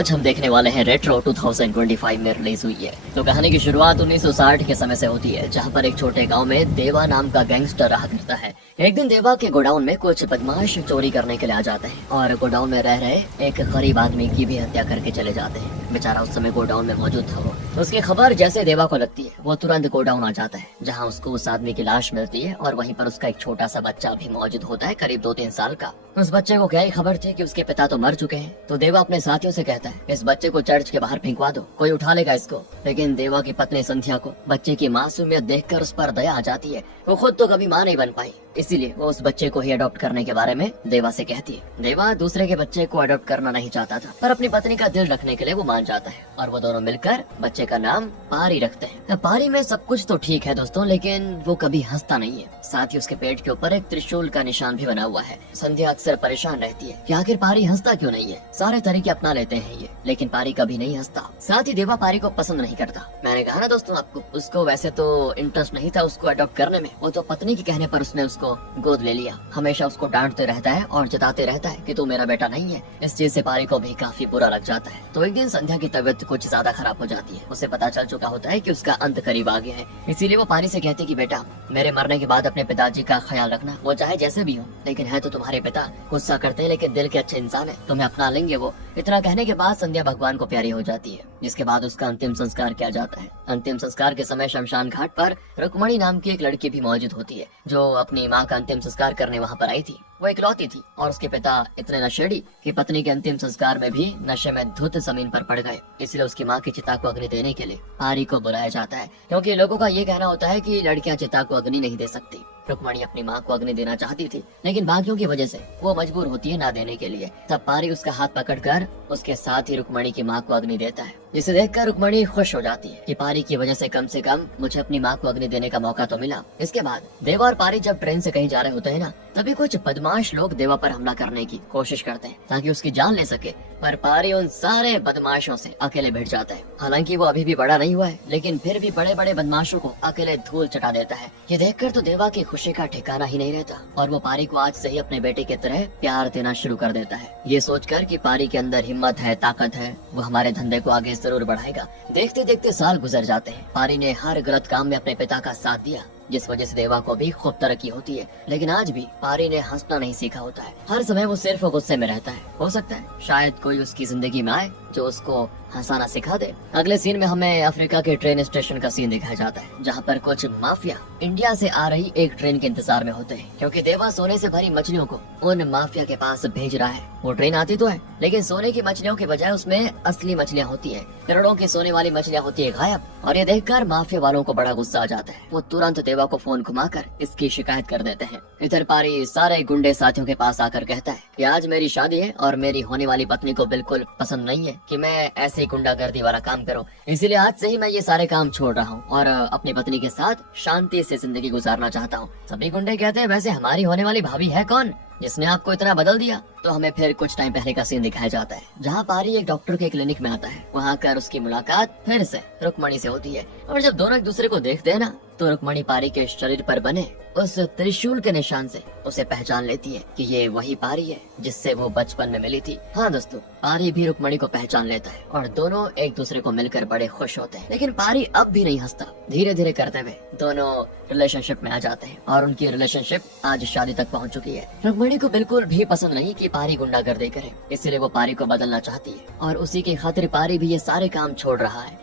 आज हम देखने वाले हैं रेट्रो 2025 में रिलीज हुई है। तो कहानी की शुरुआत 1960 के समय से होती है, जहां पर एक छोटे गांव में देवा नाम का गैंगस्टर रहा करता है। एक दिन देवा के गोडाउन में कुछ बदमाश चोरी करने के लिए आ जाते हैं और गोडाउन में रह रहे एक गरीब आदमी की भी हत्या करके चले जाते हैं। बेचारा उस समय गोडाउन में मौजूद था। वो उसकी खबर जैसे देवा को लगती है, वो तुरंत गोडाउन आ जाता है, जहाँ उसको उस आदमी की लाश मिलती है और वहीं पर उसका एक छोटा सा बच्चा भी मौजूद होता है, करीब 2-3 साल का। उस बच्चे को क्या ही खबर थी कि उसके पिता तो मर चुके हैं। तो देवा अपने साथियों से कहता है, इस बच्चे को चर्च के बाहर फेंकवा दो, कोई उठा लेगा इसको। लेकिन देवा की पत्नी संध्या को बच्चे की मासूमियत देखकर उस पर दया आ जाती है। वो खुद तो कभी मां नहीं बन पाई, इसीलिए वो उस बच्चे को ही अडॉप्ट करने के बारे में देवा से कहती है। देवा दूसरे के बच्चे को अडॉप्ट करना नहीं चाहता था, पर अपनी पत्नी का दिल रखने के लिए वो मान जाता है और वो दोनों मिलकर बच्चे का नाम पारी रखते हैं। पारी में सब कुछ तो ठीक है दोस्तों, लेकिन वो कभी हंसता नहीं है। साथ ही उसके पेट के ऊपर एक त्रिशूल का निशान भी बना हुआ है। संध्या अक्सर परेशान रहती है कि आखिर पारी हंसता क्यों नहीं है। सारे तरीके अपना लेते हैं ये, लेकिन पारी कभी नहीं हंसता। साथ ही देवा पारी को पसंद नहीं करता। मैंने कहा ना दोस्तों आपको, उसको वैसे तो इंटरेस्ट नहीं था उसको अडॉप्ट करने में। वो तो पत्नी के कहने पर उसने उसको गोद ले लिया। हमेशा उसको डांटते रहता है और जताते रहता है कि तू मेरा बेटा नहीं है। इस चीज से पारी को भी काफी बुरा लग जाता है। तो एक दिन संध्या की तबीयत कुछ ज्यादा खराब हो जाती है। उसे पता चल चुका होता है कि उसका अंत करीब आ गया है। इसीलिए वो पारी से कहती कि बेटा, मेरे मरने के बाद अपने पिताजी का ख्याल रखना। वो चाहे जैसे भी हो, लेकिन है तो तुम्हारे पिता। गुस्सा करते हैं लेकिन दिल के अच्छे इंसान है, तुम्हें अपना लेंगे वो। इतना कहने के बाद संध्या भगवान को प्यारी हो जाती है, जिसके बाद उसका अंतिम संस्कार किया जाता है। अंतिम संस्कार के समय शमशान घाट पर रुक्मणी नाम की एक लड़की भी मौजूद होती है, जो अपनी माँ का अंतिम संस्कार करने वहाँ पर आई थी। वो इकलौती थी और उसके पिता इतने नशेड़ी कि पत्नी के अंतिम संस्कार में भी नशे में धुत जमीन पर पड़ गए। इसलिए उसकी माँ की चिता को अग्नि देने के लिए पारी को बुलाया जाता है, क्योंकि लोगों का ये कहना होता है कि लड़कियां चिता को अग्नि नहीं दे सकती। रुक्मणी अपनी माँ को अग्नि देना चाहती थी, लेकिन बाकियों की वजह से वो मजबूर होती है ना देने के लिए। तब पारी उसका हाथ पकड़कर उसके साथ ही रुक्मणी की माँ को अग्नि देता है, जिसे देखकर रुक्मणी खुश हो जाती है कि पारी की वजह से कम मुझे अपनी माँ को अग्नि देने का मौका तो मिला। इसके बाद देवा और पारी जब ट्रेन से कहीं जा रहे होते हैं ना, तभी कुछ बदमाश लोग देवा पर हमला करने की कोशिश करते हैं ताकि उसकी जान ले सके। पर पारी उन सारे बदमाशों से अकेले भिड़ जाता है। हालांकि वो अभी भी बड़ा नहीं हुआ है, लेकिन फिर भी बड़े बड़े बदमाशों को अकेले धूल चटा देता है। ये देखकर तो देवा की खुशी का ठिकाना ही नहीं रहता और वो पारी को आज से ही अपने बेटे की तरह प्यार देना शुरू कर देता है। ये सोचकर कि पारी के अंदर हिम्मत है, ताकत है, वो हमारे धंधे को आगे जरूर बढ़ाएगा। देखते देखते साल गुजर जाते हैं। पारी ने हर गलत काम में अपने पिता का साथ दिया, जिस वजह से देवा को भी खूब तरक्की होती है। लेकिन आज भी पारी ने हंसना नहीं सीखा होता है। हर समय वो सिर्फ गुस्से में रहता है। हो सकता है शायद कोई उसकी जिंदगी में आए जो उसको हंसाना सिखा दे। अगले सीन में हमें अफ्रीका के ट्रेन स्टेशन का सीन दिखाया जाता है, जहाँ पर कुछ माफिया इंडिया से आ रही एक ट्रेन के इंतजार में होते हैं, क्योंकि देवा सोने से भरी मछलियों को उन माफिया के पास भेज रहा है। वो ट्रेन आती तो है, लेकिन सोने की मछलियों के बजाय उसमें असली मछलियाँ होती है। करोड़ों की सोने वाली मछलियाँ होती है गायब। और ये देखकर माफिया वालों को बड़ा गुस्सा आ जाता है। वो तुरंत देवा को फोन घुमाकर इसकी शिकायत कर देते हैं। इधर पारी सारे गुंडे साथियों के पास आकर कहता है कि आज मेरी शादी है और मेरी होने वाली पत्नी को बिल्कुल पसंद नहीं है कि मैं ऐसे गुंडागर्दी वाला काम करूं। इसीलिए आज से ही मैं ये सारे काम छोड़ रहा हूं और अपनी पत्नी के साथ शांति से जिंदगी गुजारना चाहता हूं। सभी गुंडे कहते हैं, वैसे हमारी होने वाली भाभी है कौन जिसने आपको इतना बदल दिया? तो हमें फिर कुछ टाइम पहले का सीन दिखाया जाता है, जहाँ पारी एक डॉक्टर के क्लिनिक में आता है। वहाँ कर उसकी मुलाकात फिर से रुक्मणी से होती है और जब दोनों एक दूसरे को देखते हैं ना, तो रुक्मणी पारी के शरीर पर बने उस त्रिशूल के निशान से उसे पहचान लेती है कि ये वही पारी है जिससे वो बचपन में मिली थी। हाँ दोस्तों, पारी भी रुक्मणी को पहचान लेता है और दोनों एक दूसरे को मिलकर बड़े खुश होते हैं। लेकिन पारी अब भी नहीं हंसता। धीरे धीरे करते हुए दोनों रिलेशनशिप में आ जाते हैं और उनकी रिलेशनशिप आज शादी तक पहुंच चुकी है। रुक्मणी को बिल्कुल भी पसंद नहीं कि पारी गुंडागर्दी करे, इसलिए वो पारी को बदलना चाहती है और उसी की खातिर पारी भी ये सारे काम छोड़ रहा है।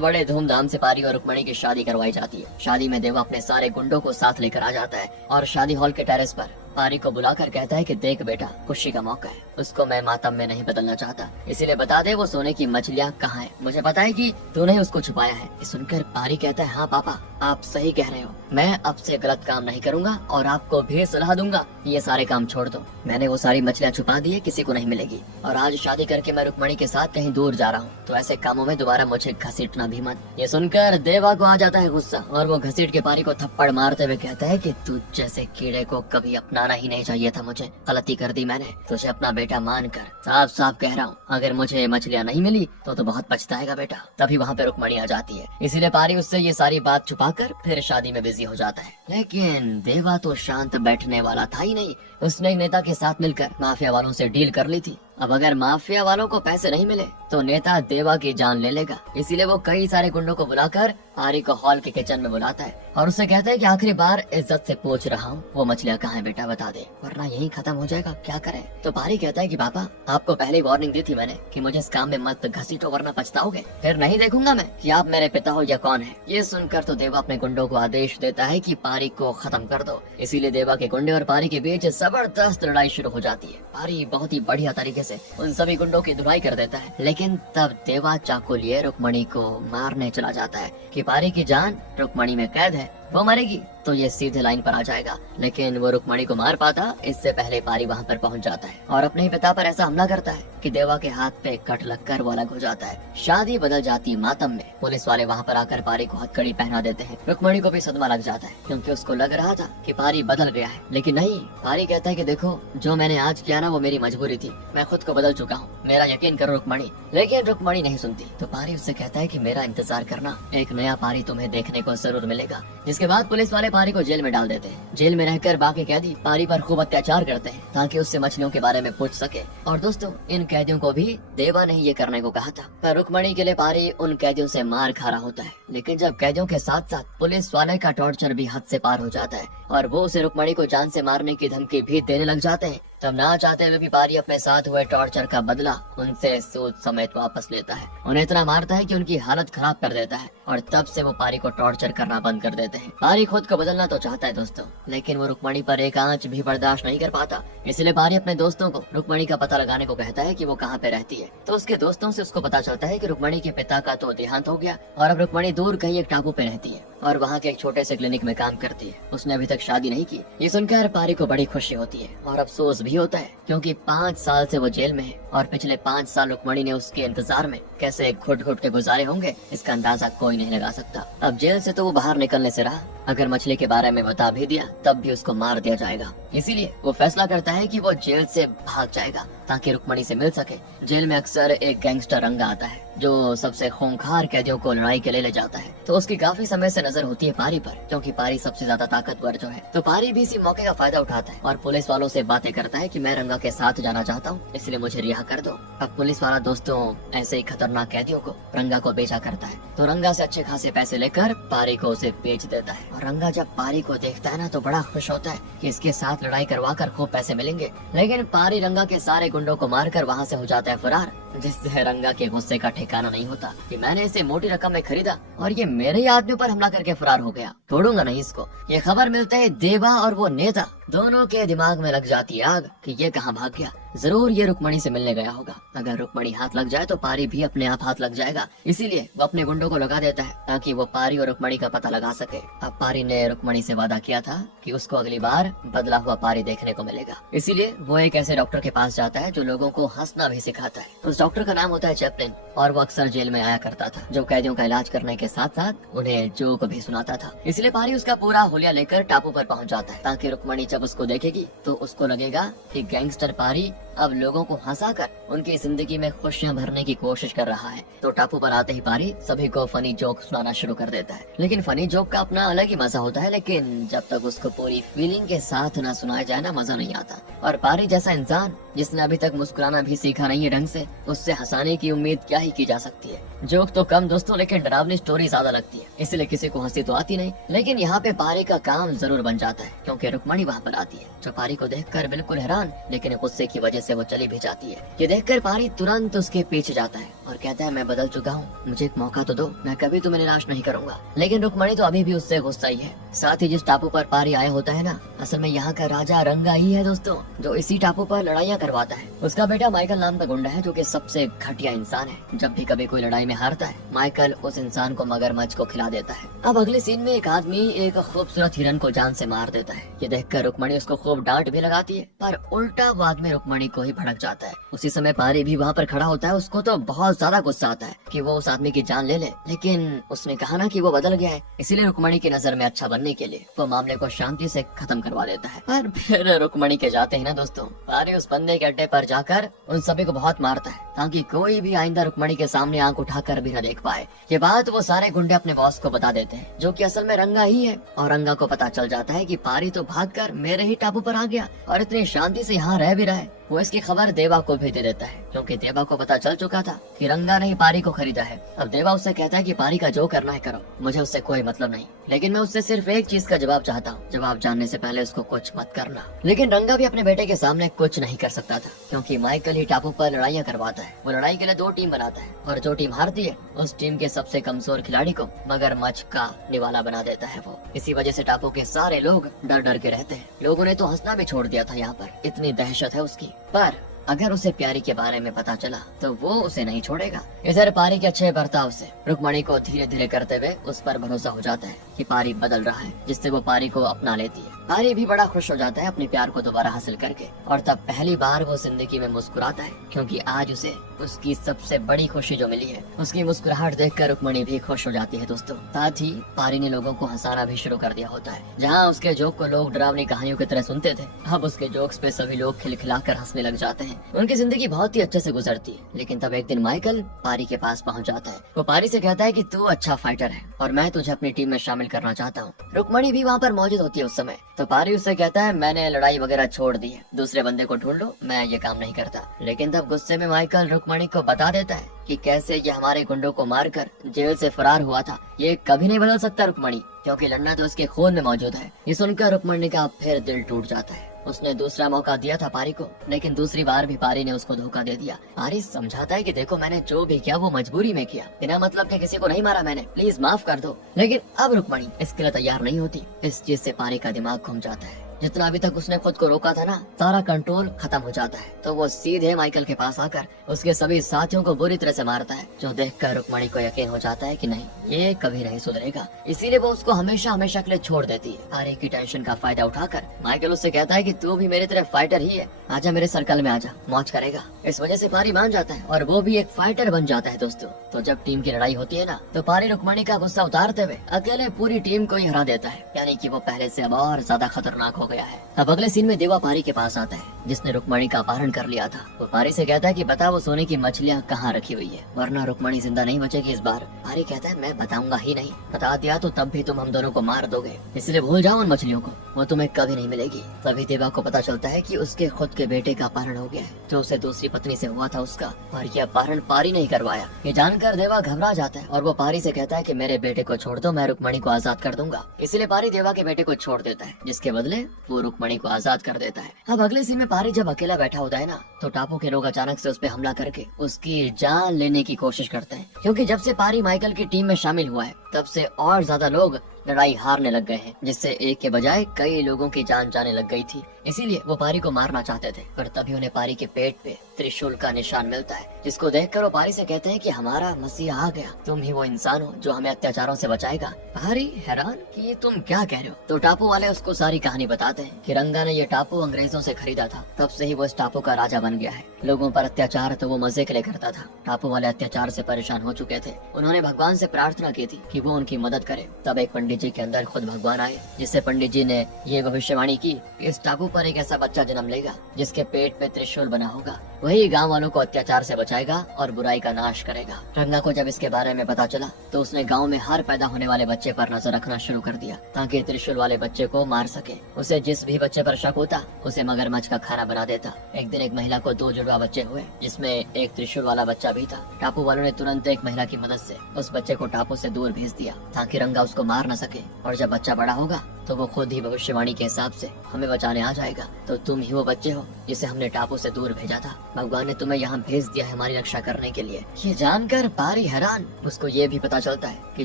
बड़े धूमधाम से पारी और रुक्मणी की शादी करवाई जाती है। शादी में देवा अपने सारे गुंडों को साथ लेकर आ जाता है और शादी हॉल के टेरेस पर पारी को बुलाकर कहता है कि देख बेटा, खुशी का मौका है, उसको मैं मातम में नहीं बदलना चाहता, इसीलिए बता दे वो सोने की मछलियाँ कहाँ है। मुझे पता है कि तूने उसको छुपाया है। ये सुनकर पारी कहता है, हाँ पापा, आप सही कह रहे हो, मैं अब से गलत काम नहीं करूँगा और आपको भी सलाह दूंगा ये सारे काम छोड़ दो। मैंने वो सारी मछलियाँ छुपा दी है, किसी को नहीं मिलेगी और आज शादी करके मैं रुक्मणी के साथ कहीं दूर जा रहा हूँ, तो ऐसे कामों में दोबारा मुझे घसीटना भी मत। ये सुनकर देवा को आ जाता है गुस्सा और वो घसीट के पारी को थप्पड़ मारते हुए कहता है कि तू जैसे कीड़े को कभी अपनाना ही नहीं चाहिए था। मुझे गलती कर दी मैंने, तुझे अपना बेटा मान कर साफ साफ कह रहा हूँ, अगर मुझे मछलियाँ नहीं मिली तो बहुत पछताएगा बेटा। तभी वहाँ पे रुक्मणी आ जाती है, इसीलिए पारी उससे ये सारी बात छुपाकर फिर शादी में बिजी हो जाता है। लेकिन देवा तो शांत बैठने वाला था ही नहीं। उसने एक नेता के साथ मिलकर माफिया वालों से डील कर ली थी अब अगर माफिया वालों को पैसे नहीं मिले तो नेता देवा की जान ले लेगा। इसीलिए वो कई सारे गुंडों को बुलाकर पारी को हॉल के किचन में बुलाता है और उससे कहता है कि आखिरी बार इज्जत से पूछ रहा हूँ, वो मछलियाँ कहाँ है बेटा, बता दे वरना यही खत्म हो जाएगा, क्या करे। तो पारी कहता है कि पापा आपको पहले वार्निंग दी थी मैंने कि मुझे इस काम में मत घसीटो वरना पछताओगे, फिर नहीं देखूंगा मैं कि आप मेरे पिता हो या कौन है। ये सुनकर तो देवा अपने गुंडों को आदेश देता है कि पारी को खत्म कर दो। इसीलिए देवा के गुंडे और पारी के बीच जबरदस्त लड़ाई शुरू हो जाती है। पारी बहुत ही बढ़िया तरीके से उन सभी गुंडों की धुलाई कर देता है, लेकिन तब देवा चाकू लिए रुक्मणी को मारने चला जाता है कि पारी की जान रुक्मणी में कैद है, वो मरेगी तो ये सीधे लाइन पर आ जाएगा। लेकिन वो रुक्मणी को मार पाता इससे पहले पारी वहाँ पर पहुँच जाता है और अपने ही पिता पर ऐसा हमला करता है कि देवा के हाथ पे कट लगकर वो अलग हो जाता है। शादी बदल जाती मातम में। पुलिस वाले वहाँ पर आकर पारी को हथकड़ी पहना देते हैं। रुक्मणी को भी सदमा लग जाता है क्योंकि उसको लग रहा था कि पारी बदल गया है, लेकिन नहीं। पारी कहता है कि देखो जो मैंने आज किया ना वो मेरी मजबूरी थी, मैं खुद को बदल चुका हूँ, मेरा यकीन करो रुक्मणी। लेकिन रुक्मणी नहीं सुनती तो पारी उससे कहता है कि मेरा इंतजार करना, एक नया पारी तुम्हें देखने को जरूर मिलेगा। जिसके बाद पुलिस वाले पारी को जेल में डाल देते हैं। जेल में रहकर बाकी कैदी पारी पर खूब अत्याचार करते हैं ताकि उससे मछलियों के बारे में पूछ सके। और दोस्तों इन कैदियों को भी देवा ने ये करने को कहा था, पर रुक्मणी के लिए पारी उन कैदियों से मार खा रहा होता है। लेकिन जब कैदियों के साथ साथ पुलिस वाले का टॉर्चर भी हद से पार हो जाता है और वो उसे रुक्मणी को जान से मारने की धमकी भी देने लग जाते हैं, तब ना चाहते हुए भी पारी अपने साथ हुए टॉर्चर का बदला उनसे सूद समेत वापस लेता है। उन्हें इतना मारता है कि उनकी हालत खराब कर देता है और तब से वो पारी को टॉर्चर करना बंद कर देते हैं। पारी खुद को बदलना तो चाहता है दोस्तों, लेकिन वो रुक्मणी पर एक आंच भी बर्दाश्त नहीं कर पाता। इसलिए पारी अपने दोस्तों को रुक्मणी का पता लगाने को कहता है कि वो कहाँ पे रहती है। तो उसके दोस्तों से उसको पता चलता है कि रुक्मणी के पिता का तो देहांत हो गया और अब रुक्मणी दूर कहीं एक टापू पे रहती है और वहाँ के एक छोटे से क्लिनिक में काम करती है। उसने अभी तक शादी नहीं की। ये सुनकर पारी को बड़ी खुशी होती है और अफसोस भी होता है क्योंकि 5 साल से वो जेल में है और पिछले 5 साल रुक्मणी ने उसके इंतजार में कैसे घुट घुट के गुजारे होंगे इसका अंदाजा कोई नहीं लगा सकता। अब जेल से तो वो बाहर निकलने से रहा, अगर मछली के बारे में बता भी दिया तब भी उसको मार दिया जाएगा। इसीलिए वो फैसला करता है कि वो जेल से भाग जाएगा ताकि रुक्मणी से मिल सके। जेल में अक्सर एक गैंगस्टर रंगा आता है जो सबसे खूंखार कैदियों को लड़ाई के लिए ले जाता है। तो उसकी काफी समय से नजर होती है पारी पर क्योंकि पारी सबसे ज्यादा ताकतवर जो है। तो पारी भी इसी मौके का फायदा उठाता है और पुलिस वालों से बातें करता है कि मैं रंगा के साथ जाना चाहता हूँ, इसलिए मुझे रिहा कर दो। अब पुलिस वाला दोस्तों ऐसे ही खतरनाक कैदियों को रंगा को बेचा करता है। तो रंगा से अच्छे खासे पैसे लेकर पारी को उसे बेच देता है और रंगा जब पारी को देखता है ना तो बड़ा खुश होता है कि इसके साथ लड़ाई करवा कर खूब पैसे मिलेंगे। लेकिन पारी रंगा के सारे गुंडों को मारकर वहाँ से हो जाता है फरार, जिससे रंगा के गुस्से का ठिकाना नहीं होता कि मैंने इसे मोटी रकम में खरीदा और ये मेरे ही आदमियों पर हमला करके फरार हो गया, छोड़ूंगा नहीं इसको। ये खबर मिलते है देवा और वो नेता दोनों के दिमाग में लग जाती है आग कि ये कहाँ भाग गया, जरूर ये रुक्मणी से मिलने गया होगा। अगर रुक्मणी हाथ लग जाए तो पारी भी अपने आप हाथ लग जाएगा, इसीलिए वो अपने गुंडों को लगा देता है ताकि वो पारी और रुक्मणी का पता लगा सके। अब पारी ने रुक्मणी से वादा किया था कि उसको अगली बार बदला हुआ पारी देखने को मिलेगा, इसीलिए वो एक ऐसे डॉक्टर के पास जाता है जो लोगों को हंसना भी सिखाता है। उस डॉक्टर का नाम होता है चैपलिन और वो अक्सर जेल में आया करता था, जो कैदियों का इलाज करने के साथ साथ उन्हें जोक भी सुनाता था। इसलिए पारी उसका पूरा हुलिया लेकर टापू पर पहुंच जाता है ताकि रुक्मणी जब उसको देखेगी तो उसको लगेगा कि गैंगस्टर पारी अब लोगों को हंसाकर उनकी जिंदगी में खुशियां भरने की कोशिश कर रहा है। तो टापू पर आते ही पारी सभी को फनी जोक सुनाना शुरू कर देता है। लेकिन फनी जोक का अपना अलग ही मजा होता है, लेकिन जब तक उसको पूरी फीलिंग के साथ ना सुनाया जाए ना मजा नहीं आता। और पारी जैसा इंसान जिसने अभी तक मुस्कुराना भी सीखा नहीं है ढंग से, उससे हंसाने की उम्मीद क्या ही की जा सकती है। जोक तो कम दोस्तों, लेकिन डरावनी स्टोरी ज्यादा लगती है, इसलिए किसी को हंसी तो आती नहीं। लेकिन यहाँ पे पारी का काम जरूर बन जाता है क्योंकि रुक्मणी वहाँ पर आती है, जो पारी को देखकर बिल्कुल हैरान लेकिन गुस्से की वजह से वो चली भी जाती है। ये देखकर पारी तुरंत उसके पीछे जाता है और कहता है मैं बदल चुका हूँ, मुझे एक मौका तो दो, मैं कभी तुम्हें निराश नहीं करूंगा। लेकिन रुक्मणी तो अभी भी उससे गुस्सा ही है। साथ ही जिस टापू पर पारी आया होता है ना, असल में यहाँ का राजा रंगा ही है दोस्तों, जो इसी टापू पर लड़ाइयाँ करवाता है। उसका बेटा माइकल नाम का गुंडा है जो कि सबसे घटिया इंसान है। जब भी कभी कोई लड़ाई में हारता है माइकल उस इंसान को मगरमच्छ को खिला देता है। अब अगले सीन में एक आदमी एक खूबसूरत हिरन को जान से मार देता है। ये देखकर रुक्मणी उसको खूब डांट भी लगाती है, पर उल्टा वो आदमी रुक्मणी को ही भड़क जाता है। उसी समय पारी भी वहाँ पर खड़ा होता है। उसको तो बहुत ज्यादा गुस्सा आता है कि वो उस आदमी की जान ले ले, लेकिन उसने कहा ना कि वो बदल गया है, इसीलिए रुक्मणी की नजर में अच्छा बनने के लिए वो मामले को शांति से खत्म करवा देता है। पर फिर रुक्मणी के जाते हैं ना दोस्तों, पारी उस बंदे के अड्डे पर जाकर उन सभी को बहुत मारता है ताकि कोई भी आइंदा रुक्मणी के सामने आंख उठाकर भी न देख पाए। ये बात वो सारे गुंडे अपने बॉस को बता देते हैं, जो कि असल में रंगा ही है। और रंगा को पता चल जाता है कि पारी तो भागकर मेरे ही टापू पर आ गया और इतनी शांति से यहाँ रह भी रहा है। वो इसकी खबर देवा को भी दे देता है, क्योंकि देवा को पता चल चुका था कि रंगा ने ही पारी को खरीदा है। अब देवा उससे कहता है कि पारी का जो करना है करो, मुझे उससे कोई मतलब नहीं, लेकिन मैं उससे सिर्फ एक चीज का जवाब चाहता हूँ, जवाब जानने से पहले उसको कुछ मत करना। लेकिन रंगा भी अपने बेटे के सामने कुछ नहीं कर सकता था, क्योंकि माइकल ही टापू पर लड़ाइयाँ करवाता है। वो लड़ाई के लिए 2 टीम बनाता है, और जो टीम हारती है उस टीम के सबसे कमजोर खिलाड़ी को मगरमच्छ का निवाला बना देता है वो। इसी वजह से टापू के सारे लोग डर डर के रहते हैं। लोगों ने तो हंसना भी छोड़ दिया था यहाँ पर, इतनी दहशत है उसकी। पर अगर उसे प्यारी के बारे में पता चला तो वो उसे नहीं छोड़ेगा। इधर पारी के अच्छे बर्ताव से रुक्मणी को धीरे धीरे करते हुए उस पर भरोसा हो जाता है कि पारी बदल रहा है, जिससे वो पारी को अपना लेती है। पारी भी बड़ा खुश हो जाता है अपने प्यार को दोबारा हासिल करके, और तब पहली बार वो जिंदगी में मुस्कुराता है, क्योंकि आज उसे उसकी सबसे बड़ी खुशी जो मिली है, उसकी मुस्कुराहट देखकर रुक्मणी भी खुश हो जाती है दोस्तों। साथ ही पारी ने लोगों को हंसाना भी शुरू कर दिया होता है। जहाँ उसके जोक को लोग डरावनी कहानियों की तरह सुनते थे, अब उसके जोक्स पे सभी लोग खिलखिलाकर हंसने लग जाते हैं। उनकी जिंदगी बहुत ही अच्छे से गुजरती है। लेकिन तब एक दिन माइकल पारी के पास पहुंच जाता है। वो पारी से कहता है कि तू अच्छा फाइटर है और मैं तुझे अपनी टीम में शामिल करना चाहता हूँ। रुक्मणी भी वहाँ पर मौजूद होती है उस समय। तो पारी उससे कहता है, मैंने लड़ाई वगैरह छोड़ दी है, दूसरे बंदे को ढूंढ लो, मैं ये काम नहीं करता। लेकिन तब गुस्से में माइकल रुक्मणी को बता देता है कि कैसे ये हमारे गुंडों को मारकर जेल से फरार हुआ था। ये कभी नहीं बदल सकता रुक्मणी, क्योंकि लड़ना तो उसके खून में मौजूद है। ये सुनकर रुक्मणी का फिर दिल टूट जाता है। उसने दूसरा मौका दिया था पारी को, लेकिन दूसरी बार भी पारी ने उसको धोखा दे दिया। पारी समझाता है कि देखो, मैंने जो भी किया वो मजबूरी में किया, बिना मतलब के किसी को नहीं मारा मैंने, प्लीज माफ कर दो। लेकिन अब रुक्मणी इसके लिए तैयार नहीं होती। इस चीज से पारी का दिमाग घूम जाता है। जितना अभी तक उसने खुद को रोका था ना, सारा कंट्रोल खत्म हो जाता है। तो वो सीधे माइकल के पास आकर उसके सभी साथियों को बुरी तरह से मारता है, जो देखकर रुक्मणी को यकीन हो जाता है कि नहीं, ये कभी नहीं सुधरेगा। इसीलिए वो उसको हमेशा हमेशा के लिए छोड़ देती है। पारी की टेंशन का फायदा उठाकर माइकल उससे कहता है कि तू भी मेरी तरह फाइटर ही है, आजा मेरे सर्कल में आजा, मौज करेगा। इस वजह से पारी मान जाता है और वो भी एक फाइटर बन जाता है दोस्तों। तो जब टीम की लड़ाई होती है ना, तो पारी रुक्मणी का गुस्सा उतारते हुए अकेले पूरी टीम को ही हरा देता है, यानी कि वो पहले से अब और ज्यादा खतरनाक हो गया है। अब अगले सीन में देवा पारी के पास आता है, जिसने रुक्मणी का अपहरण कर लिया था। वो पारी से कहता है कि बता वो सोने की मछलियाँ कहाँ रखी हुई है, वरना रुक्मणी जिंदा नहीं बचेगी इस बार। पारी कहता है, मैं बताऊंगा ही नहीं, बता दिया तो तब भी तुम हम दोनों को मार दोगे, इसलिए भूल जाओ उन मछलियों को, वो तुम्हें कभी नहीं मिलेगी। तभी देवा को पता चलता है कि उसके खुद के बेटे का अपहरण हो गया है, जो उसे दूसरी पत्नी से हुआ था उसका, और ये अपहरण पारी नहीं करवाया। ये जानकर देवा घबरा जाता है और वो पारी से कहता है कि मेरे बेटे को छोड़ दो, मैं रुक्मणी को आजाद कर दूंगा। इसलिए पारी देवा के बेटे को छोड़ देता है, जिसके बदले वो रुक्मणी को आजाद कर देता है। अब अगले सीन में पारी जब अकेला बैठा होता है ना, तो टापू के लोग अचानक से उस पे हमला करके उसकी जान लेने की कोशिश करते हैं, क्योंकि जब से पारी माइकल की टीम में शामिल हुआ है, तब से और ज्यादा लोग लड़ाई हारने लग गए हैं, जिससे एक के बजाय कई लोगों की जान जाने लग गई थी। इसीलिए वो पारी को मारना चाहते थे, पर तभी उन्हें पारी के पेट पे त्रिशूल का निशान मिलता है, जिसको देखकर वो पारी से कहते हैं कि हमारा मसीहा आ गया, तुम ही वो इंसान हो जो हमें अत्याचारों से बचाएगा। पारी हैरान कि तुम क्या कह रहे हो। तो टापू वाले उसको सारी कहानी बताते हैं कि रंगा ने ये टापू अंग्रेजों से खरीदा था, तब से ही वो इस टापू का राजा बन गया है। लोगों पर अत्याचार तो वो मजे के लिए करता था। टापू वाले अत्याचार से परेशान हो चुके थे। उन्होंने भगवान से प्रार्थना की थी कि वो उनकी मदद करे। तब एक पंडित जी के अंदर खुद भगवान आए, जिससे पंडित जी ने ये भविष्यवाणी की कि इस टापू पर एक ऐसा बच्चा जन्म लेगा जिसके पेट पे त्रिशूल बना होगा, वही गांव वालों को अत्याचार से बचाएगा और बुराई का नाश करेगा। रंगा को जब इसके बारे में पता चला, तो उसने गांव में हर पैदा होने वाले बच्चे पर नजर रखना शुरू कर दिया, ताकि त्रिशूल वाले बच्चे को मार सके। उसे जिस भी बच्चे पर शक होता, उसे मगरमच्छ का खाना बना देता। एक दिन एक महिला को 2 जुड़वा बच्चे हुए, जिसमें एक त्रिशूल वाला बच्चा भी था। टापू वालों ने तुरंत एक महिला की मदद से उस बच्चे को टापू से दूर भेज दिया, ताकि रंगा उसको मार न सके। और जब बच्चा बड़ा होगा, तो वो खुद ही भविष्यवाणी के हिसाब से हमें बचाने आ जाएगा। तो तुम ही वो बच्चे हो जिसे हमने टापू से दूर भेजा था। भगवान ने तुम्हें यहाँ भेज दिया है हमारी रक्षा करने के लिए। ये जानकर पारी हैरान। उसको ये भी पता चलता है कि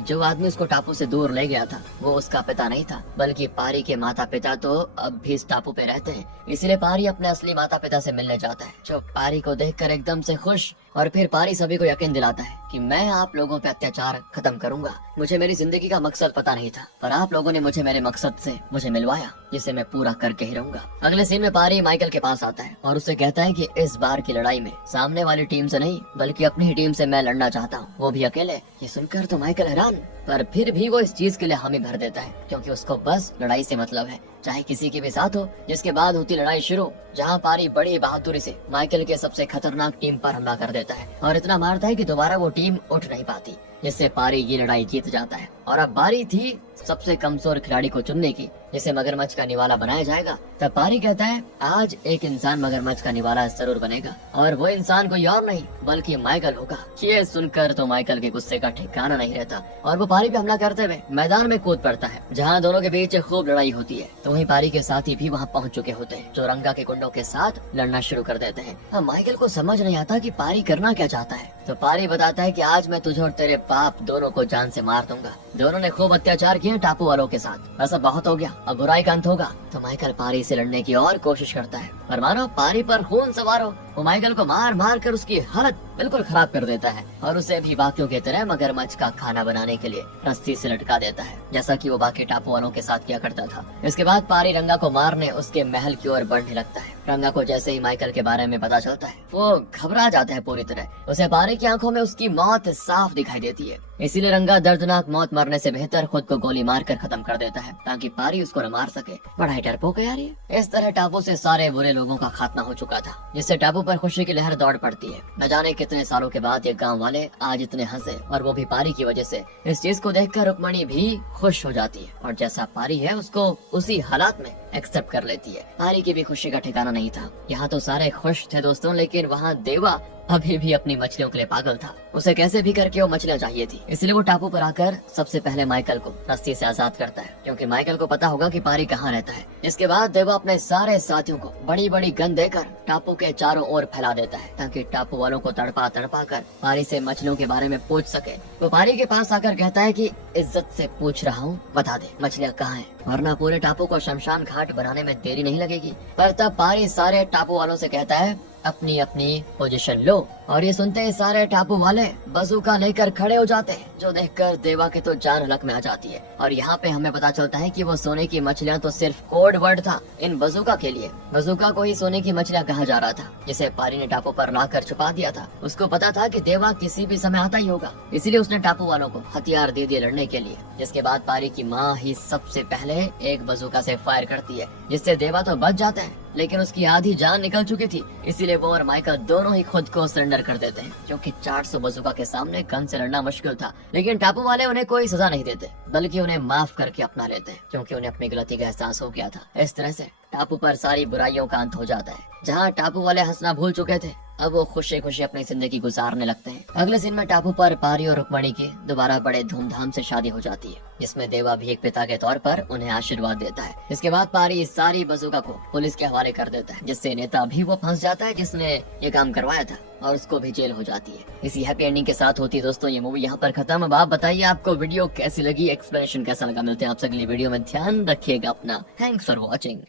जो आदमी उसको टापू से दूर ले गया था, वो उसका पिता नहीं था, बल्कि पारी के माता पिता तो अब भी इस टापू पे रहते हैं। इसलिए पारी अपने असली माता पिता से मिलने जाता है, जो पारी को देखकर एकदम से खुश। और फिर पारी सभी को यकीन दिलाता है कि मैं आप लोगों पे अत्याचार खत्म करूंगा। मुझे मेरी जिंदगी का मकसद पता नहीं था, पर आप लोगों ने मुझे मेरे मकसद से मुझे मिलवाया, जिसे मैं पूरा करके ही रहूंगा। अगले सीन में पारी माइकल के पास आता है और उससे कहता है कि इस बार की लड़ाई में सामने वाली टीम से नहीं, बल्कि अपनी ही टीम से मैं लड़ना चाहता हूँ, वो भी अकेले। ये सुनकर तो माइकल हैरान, पर फिर भी वो इस चीज के लिए हामी भर देता है, क्योंकि उसको बस लड़ाई से मतलब है, चाहे किसी के भी साथ हो। जिसके बाद होती लड़ाई शुरू, जहाँ पारी बड़ी बहादुरी से माइकल के सबसे खतरनाक टीम पर हमला कर देता है और इतना मारता है कि दोबारा वो टीम उठ नहीं पाती, जिससे पारी ये लड़ाई जीत जाता है। और अब बारी थी सबसे कमजोर खिलाड़ी को चुनने की, जिसे मगरमच्छ का निवाला बनाया जाएगा। तब पारी कहता है आज एक इंसान मगरमच्छ का निवाला जरूर बनेगा और वो इंसान कोई और नहीं बल्कि माइकल होगा। ये सुनकर तो माइकल के गुस्से का ठिकाना नहीं रहता और वो पारी पे हमला करते हुए मैदान में कूद पड़ता है, जहाँ दोनों के बीच खूब लड़ाई होती है। तो वहीं पारी के साथी भी वहाँ पहुँच चुके होते हैं, जो रंगा के गुंडों के साथ लड़ना शुरू कर देते हैं। अब माइकल को समझ नहीं आता कि पारी करना क्या चाहता है। तो पारी बताता है कि आज मैं तुझे और तेरे बाप दोनों को जान से मार दूंगा। दोनों ने खूब अत्याचार किए टापू वालों के साथ, ऐसा बहुत हो गया, अब बुराई का अंत होगा। तो माइकल पारी से लड़ने की और कोशिश करता है, पर मानो पारी पर खून सवार हो, वो माइकल को मार मार कर उसकी हालत बिल्कुल खराब कर देता है और उसे भी बाकियों की तरह मगरमच्छ का खाना बनाने के लिए रस्सी से लटका देता है, जैसा कि वो बाकी टापू वालों के साथ किया करता था। इसके बाद पारी रंगा को मारने उसके महल की ओर बढ़ने लगता है। रंगा को जैसे ही माइकल के बारे में पता चलता है, वो घबरा जाता है पूरी तरह। उसे पारी की आंखों में उसकी मौत साफ दिखाई देती है, इसीलिए रंगा दर्दनाक मौत मरने से बेहतर खुद को गोली मारकर खत्म कर देता है, ताकि पारी उसको न मार सके। बड़ा ही डरपोक है यार ये। इस तरह टापू से सारे बुरे लोगों का खात्मा हो चुका था, जिससे टापू पर खुशी की लहर दौड़ पड़ती है। न जाने कितने सालों के बाद ये गांव वाले आज इतने हंसे, और वो भी पारी की वजह से। इस चीज को देखकर रुक्मणी भी खुश हो जाती है और जैसा पारी है उसको उसी हालात में एक्सेप्ट कर लेती है। पारी की भी खुशी का ठिकाना नहीं था। यहाँ तो सारे खुश थे दोस्तों, लेकिन वहाँ देवा अभी भी अपनी मछलियों के लिए पागल था। उसे कैसे भी करके वो मछलियाँ चाहिए थी, इसलिए वो टापू पर आकर सबसे पहले माइकल को रस्सी से आजाद करता है, क्योंकि माइकल को पता होगा कि पारी कहाँ रहता है। इसके बाद देवा अपने सारे साथियों को बड़ी बड़ी गन देकर टापू के चारों ओर फैला देता है, ताकि टापू वालों को तड़पा तड़पा कर पारी से मछलियों के बारे में पूछ सके। वो पारी के पास आकर कहता है कि इज्जत से पूछ रहा हूँ, बता दे मछलियाँ कहाँ हैं, वरना पूरे टापू को शमशान घाट बनाने में देरी नहीं लगेगी। पर तब पारी सारे टापू वालों से कहता है अपनी अपनी पोजीशन लो, और ये सुनते ही सारे टापू वाले बंदूका लेकर खड़े हो जाते हैं, जो देखकर देवा की तो जान हलक में आ जाती है। और यहाँ पे हमें पता चलता है कि वो सोने की मछलियाँ तो सिर्फ कोड वर्ड था इन बंदूका के लिए। बंदूका को ही सोने की मछलियाँ कहा जा रहा था, जिसे पारी ने टापू पर लाकर छुपा दिया था। उसको पता था कि देवा किसी भी समय आता ही होगा, इसीलिए उसने टापू वालों को हथियार दे दिए लड़ने के लिए। जिसके बाद पारी की माँ ही सबसे पहले एक बंदूका से फायर करती है, जिससे देवा तो बच जाता है, लेकिन उसकी आधी जान निकल चुकी थी। इसीलिए वो और माइकल दोनों ही खुद को सरेंडर कर देते हैं, क्योंकि 400 बंदूका के सामने गन से लड़ना मुश्किल था। लेकिन टापू वाले उन्हें कोई सजा नहीं देते, बल्कि उन्हें माफ करके अपना लेते हैं, क्योंकि उन्हें अपनी गलती का एहसास हो गया था। इस तरह से टापू पर सारी बुराइयों का अंत हो जाता है। जहाँ टापू वाले हंसना भूल चुके थे, अब वो खुशी खुशी अपनी जिंदगी गुजारने लगते हैं। अगले सीन में टापू पर पारी और रुक्मणी की दोबारा बड़े धूमधाम से शादी हो जाती है, जिसमें देवा भी एक पिता के तौर पर उन्हें आशीर्वाद देता है। इसके बाद पारी इस सारी बंदूका को पुलिस के हवाले कर देता है, जिससे नेता भी वो फंस जाता है जिसने ये काम करवाया था, और उसको भी जेल हो जाती है। इसी हैप्पी एंडिंग के साथ होती है दोस्तों ये मूवी यहाँ पर खत्म। अब आप बताइए आपको वीडियो कैसी लगी, एक्सप्लेनेशन कैसा लगा। मिलते हैं आपसे अगली वीडियो में, ध्यान रखिएगा अपना। Thanks for watching.